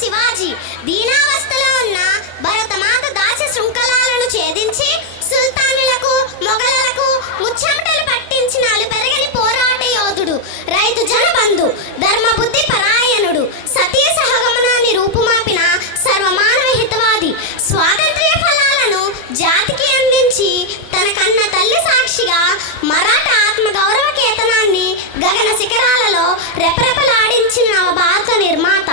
శివాజీ దీనావస్థలో ఉన్న భరతమాత దాస్య శృంఖలాలను ఛేదించి సుల్తానులకు మొఘలులకు ముచ్చెమటలు పట్టించిన అలుపెరగని పోరాట యోధుడు, రైతు జనబంధు, ధర్మబుద్ధి పరాయణుడు, సతీ సహగమనాన్ని రూపుమాపిన సర్వమానవ హితవాది, స్వాతంత్ర్య ఫలాలను జాతికి అందించి తన కన్న తల్లి సాక్షిగా మరాఠా ఆత్మగౌరవ కేతనాన్ని గగన శిఖరాలలో రెపరెపలాడించిన నవభారత నిర్మాత,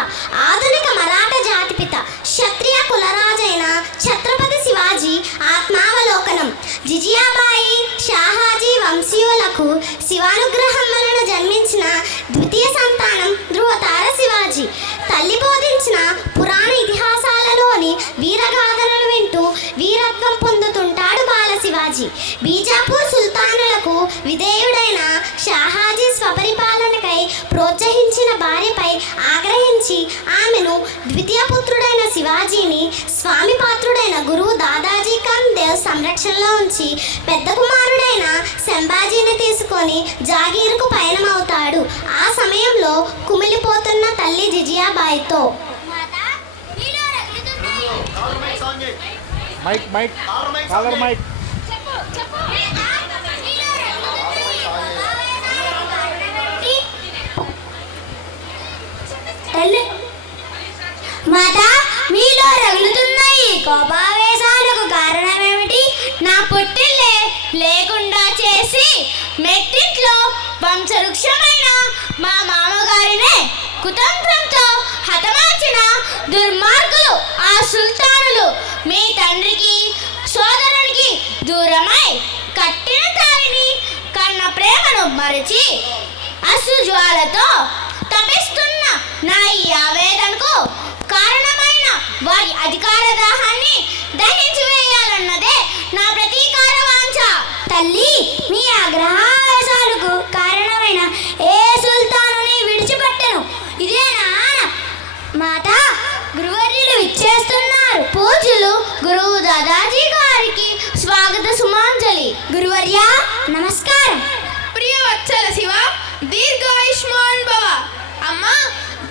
ఆధునిక మరాఠా జాతిపిత, క్షత్రియ కులరాజైన ఛత్రపతి శివాజీ ఆత్మావలోకనం. జిజియాబాయి, షాహాజీ వంశీయులకు శివానుగ్రహం వలన జన్మించిన ద్వితీయ సంతానం ధృవతార శివాజీ. తల్లి బోధించిన పురాణ ఇతిహాసాలలోని వీరగాథలను వింటూ వీరత్వం పొందుతుంటాడు బాల శివాజీ. బీజాపూర్ సుల్తానులకు విధేయుడైన షాహాజీ స్వపరిపాలనకై ప్రోత్సహించిన భార్యపై ఆగ్రహించి ఆమెను ద్వితీయ పుత్రుడైన శివాజీని స్వామి పాత్రుడైన గురువు దాదాజీ కమ్ దేవ్ సంరక్షణలో ఉంచి పెద్ద కుమారుడైన సంభాజీని తీసుకొని జాగీరుకు పయనమవుతాడు. ఆ సమయంలో కుమిలిపోతున్న తల్లి జిజియాబాయితో మాత, మీలో రగులుతున్న ఈ కోపావేశాలకు కారణమేమిటి? నా పుట్టిల్లే లేకుండా చేసి మెట్టిట్లో వంశవృక్షమైన మా మామగారినే కుతంత్రంతో హతమార్చిన దుర్మార్గులు ఆ సుల్తానులు. మీ తండ్రికి సోదరునికి దూరమై కట్టిన తాళిని కన్న ప్రేమను మరచి అశ్రుజ్వాలతో తపిస్తున్న నా ఈ ఆవేదనకు కారణమైన వారి అధికార దాహాన్ని దహించి వేయాలన్నదే నా ప్రతీకార వాంఛ. తల్లి, మీ ఆగ్రహావేశాలకు కారణమైన ఏ సుల్తానుని విడిచిపెట్టను. ఇదేనా మాత? గురువర్యులు విచ్చేస్తున్నారు. పూజ్యులు గురువు దాదాజీ గారికి స్వాగత సుమాంజలి. గురువర్య నమస్కారం. ప్రియవత్సల శివ, దీర్ఘాయుష్మాన్ భవ. అమ్మా,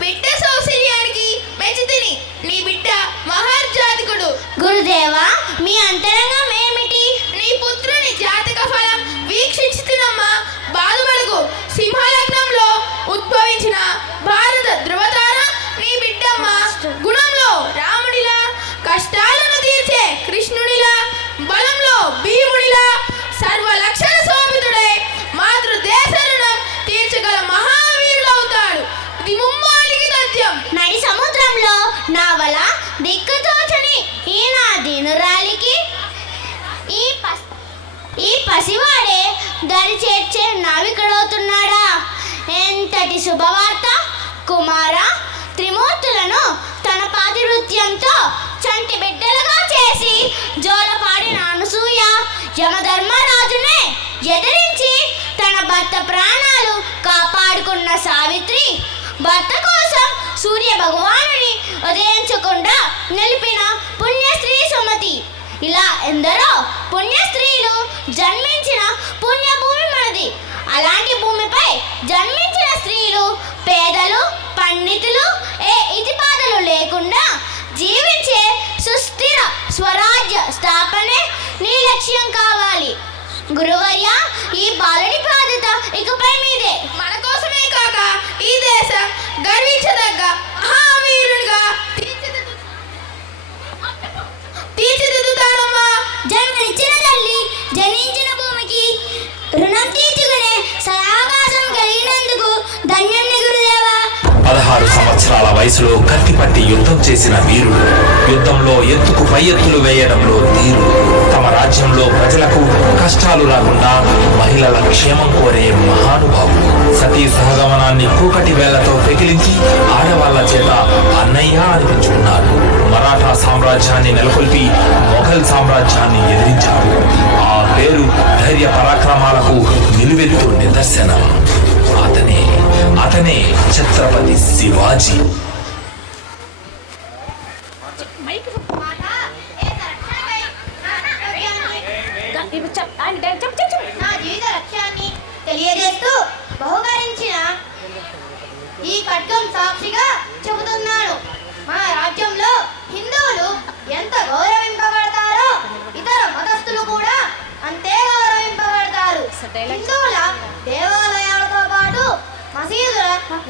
బిడ్డ సౌశల్యానికి మెచ్చితిని. నీ బిడ్డ మహర్జాతకుడు. గురుదేవా, మీ అంతరంగం ఏమిటి? నీ పుత్రుని జాతక ఫలం వీక్షించుతున్నమ్మా. బాధపడకు. సింహలగ్నంలో ఉద్భవించిన భారత ధృవతార నీ బిడ్డమ్మ. గుణంలో రాముడిలా, కష్టాలను తీర్చే కృష్ణుడిలా, బలంలో భీముడిలా, సర్వలక్షణ శోభితుడై మాతృదేశ రుణం తీర్చగల మహావీరుడవుతాడు. ఇది ముమ్మాలికి తథ్యం. నడి సముద్రంలో నావల దిక్కుతోచని ఈ నా దీనురాలికి ఈ పసివాడే దరి చేర్చే నావికుడవుతున్నాడా? ఎంతటి శుభవార్త! కుమార, త్రిమూర్తులను తన పాతివృత్యంతో చంటి బిడ్డలుగా చేసి జోలపాడిన అనసూయ యమధర్మరాజునే ఎదిరించి తన భర్త ప్రాణాలు కాపాడుకున్న సావిత్రి, భర్త కోసం సూర్య భగవానుని ఉదయించకుండా నిలిపిన పుణ్యశ్రీ సుమతి, ఇలా ఎందరో పుణ్యస్త్రీలు జన్మించిన పుణ్యభూమి మనది. అలాంటి భూమిపై జన్మించిన స్త్రీలు పేదలు, పండితులు ఏ ఇతిపాదలు లేకుండా జీవించే సుస్థిర స్వరాజ్య స్థాపనే నీ లక్ష్యం కావాలి. గురువర్య, ఈ బాలుడి బాధ్యత ఇకపై మీదే. మన కోసమే కాక ఈ దేశం గర్వించదగ్గ మహావీరుడిగా తీర్చిదిద్దుతానమ్మా. జన్మనిచ్చిన తల్లి జనించిన భూమికి రుణం తీర్చుకునే సదావకాశం కలిగినందుకు ధన్యుణ్ణి గురుదేవా. 16 సంవత్సరాల వయసులో కత్తిపట్టి యుద్ధం చేసిన వీరుడు, యుద్ధంలో ఎత్తుకు పై ఎత్తులు వేయడంలో ధీరుడు, తమ రాజ్యంలో ప్రజలకు కష్టాలు రాకుండా మహిళల క్షేమం కోరే మహానుభావుడు, సతీ సహగమనాన్ని కూకటి వేళ్లతో పెకిలించి ఆడవాళ్ల చేత అన్నయ్య అనిపించుకున్నాడు. మరాఠా సామ్రాజ్యాన్ని నెలకొల్పి మొఘల్ సామ్రాజ్యాన్ని ఎదిరించాడు. ఆ పేరు ధైర్య పరాక్రమాలకు నిలువెత్తు నిదర్శనం. అతనే ఛత్రపతి శివాజీ. నా జీవిత లక్ష్యాన్ని తెలియజేస్తూ బహుకరించిన ఈ ఖడ్గం సాక్షిగా చెబుతున్నాను. మా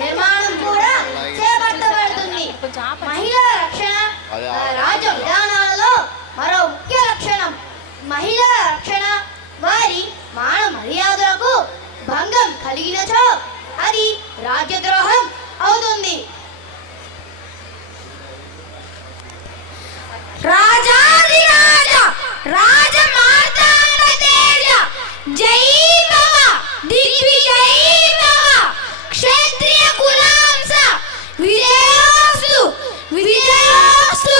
నిర్మాణం కూడా చేపట్టబడుతుంది. మహిళల రక్షణ రాజ్య విధానాలలో మరో ముఖ్య లక్షణం. మహిళల రక్షణ వారి మాన మర్యాదలకు భంగం కలిగినచో అది రాజ్యద్రోహం అవుతుంది. రాజాదిరాజ రాజమార్తాండ తేజ జై భవ దిగ్విజయీ భవ క్షత్రియ కులాంస విజయోస్తు విజయోస్తు.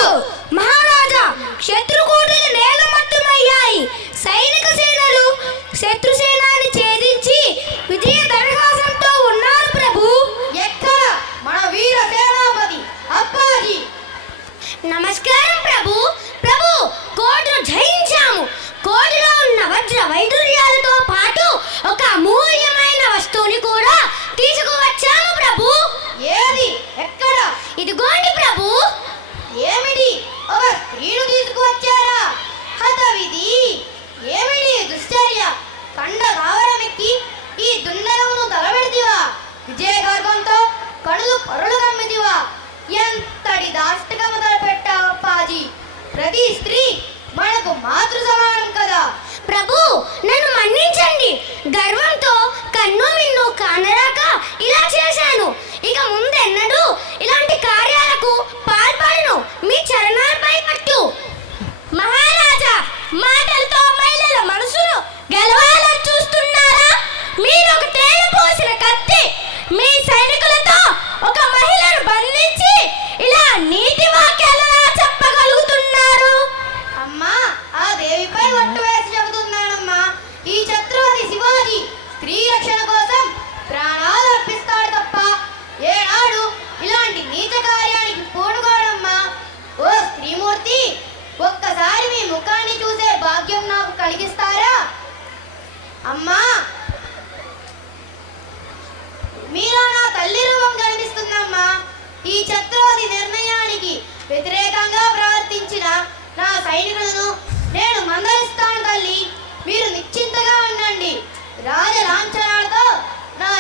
మహారాజా, శత్రుకూటలు నేలమట్టమయ్యాయి. సైనిక సేనలు శత్రుసేనాన్ని ఛేదించి విజయ దరహాసంతో ఉన్నారు ప్రభు. ఎక్కడ మన వీర సేనాపతి అప్పాజీ? నమస్కారం ప్రభు. ప్రభు, కోటను జయించాము. కోటలో ఉన్న వజ్ర వైడూర్యాలతో పాటు ఒక అమూల్యమైన వస్తువుని కూడా తీసుకువచ్చాము ప్రభు. ఏది? ఎక్కడ? ఇదిగోండి ప్రభు. ఏమిటి? ఒక స్త్రీను తీసుకువచ్చారా? హతవిధి! ఏమిటి దుశ్చర్య? కండ కావరమెక్కి ఈ దుండనమును తలబెడితివా? విజయ గర్వంతో కడులు పరులు కమ్మితివా? ఎంతటి దాష్టకము తలపెట్టావు అప్పాజీ? ప్రతి స్త్రీ మనకు మాతృ సమానం కదా. ప్రభు, నన్ను మన్నించండి. గర్వంతో కన్ను మిన్ను కానరాక ఇలా చేశాను. ఇక ముందెన్నడూ ఇలాంటి కార్యాలకు పాల్పడను. మీ చరణాలపై పట్టు. మహారాజా, మాటలతో మహిళల మనసును గెలవాలని చూస్తున్నారా? మీరు ఒక తేనె పోసిన కత్తి మీ సైనికులతో ఒక మహిళను బంధించి ఇలా నీతి వాక్యాలను చెప్పగలుగుతున్నారు. అమ్మా, ఆ దేవిపై ఒట్టు వేసి చెబుతున్నానమ్మా. ఈ ఛత్రపతి శివాజీ స్త్రీ రక్షణ కోసం ప్రాణాలు అర్పిస్తాడు తప్ప ఏనాడు ఇలాంటి నీచ కార్యానికి పూనుకోడమ్మా. ఓ స్త్రీమూర్తి, ఒక్కసారి మీ ముఖాన్ని చూసే భాగ్యం నాకు కలిగిస్తారా? అమ్మా, మీలో నా తల్లి రూపం కనిపిస్తుందమ్మా. ఈ ఛత్రపతి నిర్ణయానికి వ్యతిరేకంగా ప్రవర్తించిన నా సైనికులను నేను మందలిస్తాను తల్లి. మీరు నిశ్చింతగా ఉండండి. రాజ లాంఛనాలతో నా